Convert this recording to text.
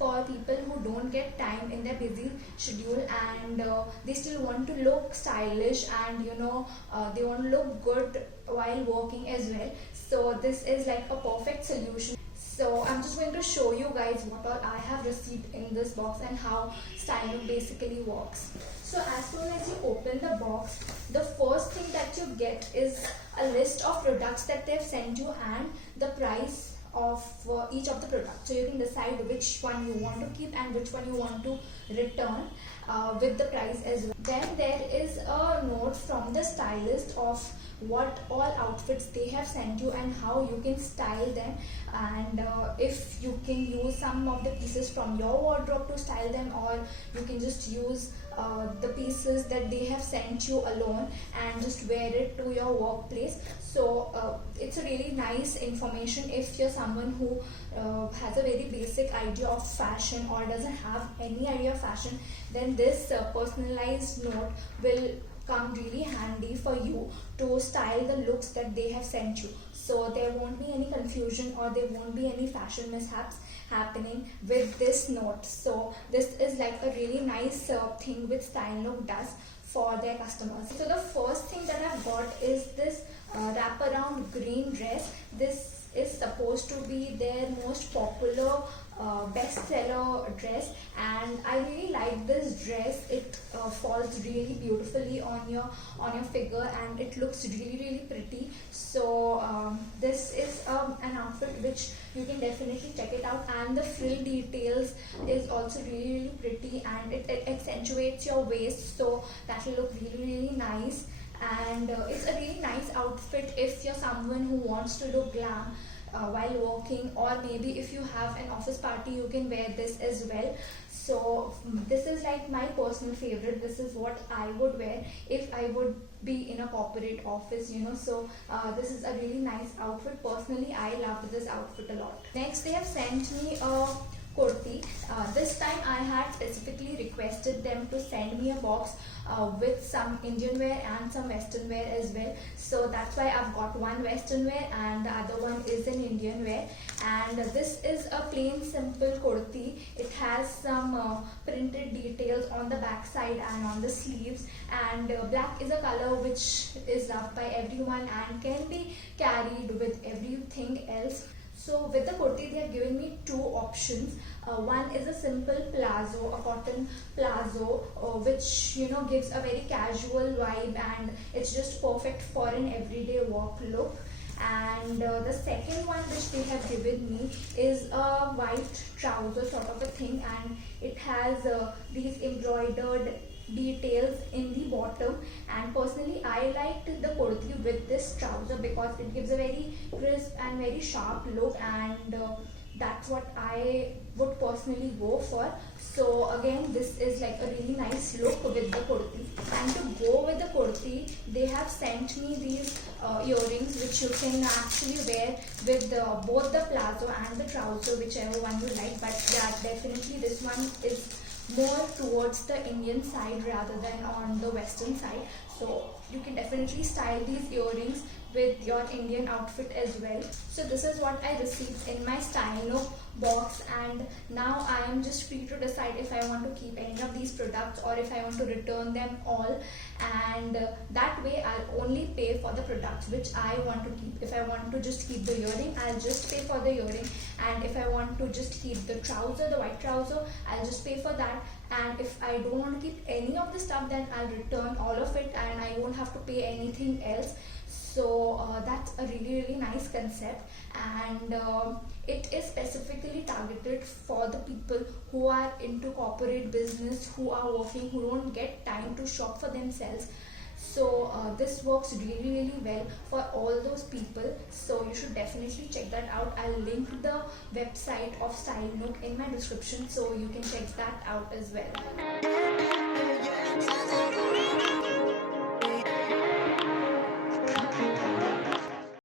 for people who don't get time in their busy schedule, and they still want to look stylish, and they want to look good while working as well. So this is like a perfect solution. So I'm just going to show you guys what all I have received in this box and how StyleNook basically works. So as soon as you open the box, the first thing that you get is a list of products that they've sent you and the price of each of the products. So you can decide which one you want to keep and which one you want to return with the price as well. Then there is a note from the stylist of what all outfits they have sent you and how you can style them, and if you can use some of the pieces from your wardrobe to style them, or you can just use the pieces that they have sent you alone and just wear it to your workplace. So it's a really nice information if you're someone who has a very basic idea of fashion or doesn't have any idea of fashion. Then this personalized note will come really handy for you to style the looks that they have sent you. So there won't be any confusion or there won't be any fashion mishaps happening with this note. So this is like a really nice thing which StyleNook does for their customers. So the first thing that I've got is this wraparound green dress. This is supposed to be their most popular bestseller dress, and I really like this dress. It falls really beautifully on your figure and it looks really pretty. So this is an outfit which you can definitely check it out, and the frill details is also really pretty, and it accentuates your waist, so that will look really nice. And it's a really nice outfit if you're someone who wants to look glam while working, or maybe if you have an office party you can wear this as well. So this is like my personal favorite. This is what I would wear if I would be in a corporate office, so this is a really nice outfit. Personally, I love this outfit a lot. Next, they have sent me a kurti. This time I had specifically requested them to send me a box with some Indian wear and some western wear as well. So that's why I've got one western wear and the other one is an Indian wear. And this is a plain simple kurti. It has some printed details on the back side and on the sleeves, and black is a color which is loved by everyone and can be carried with everything else. So with the kurti, they have given me two options. One is a simple palazzo, a cotton palazzo, which gives a very casual vibe, and it's just perfect for an everyday work look. And the second one which they have given me is a white trouser sort of a thing, and it has these embroidered details in the bottom. And personally, I liked the kurti with this trouser because it gives a very crisp and very sharp look, and that's what I would personally go for. So again, this is like a really nice look with the kurti. And to go with the kurti, they have sent me these earrings which you can actually wear with both the palazzo and the trouser, whichever one you like. But yeah, definitely this one is more towards the Indian side rather than on the western side. So you can definitely style these earrings with your Indian outfit as well. So this is what I received in my StyleNook box, and now I am just free to decide if I want to keep any of these products or if I want to return them all. And that way I'll only pay for the products which I want to keep. If I want to just keep the earring, I'll just pay for the earring, and if I want to just keep the trouser, the white trouser, I'll just pay for that. And if I don't want to keep any of the stuff, then I'll return all of it and I won't have to pay anything else. So that's a really nice concept, and it is specifically targeted for the people who are into corporate business, who are working, who don't get time to shop for themselves. So this works really well for all those people. So you should definitely check that out. I'll link the website of StyleNook in my description, so you can check that out as well.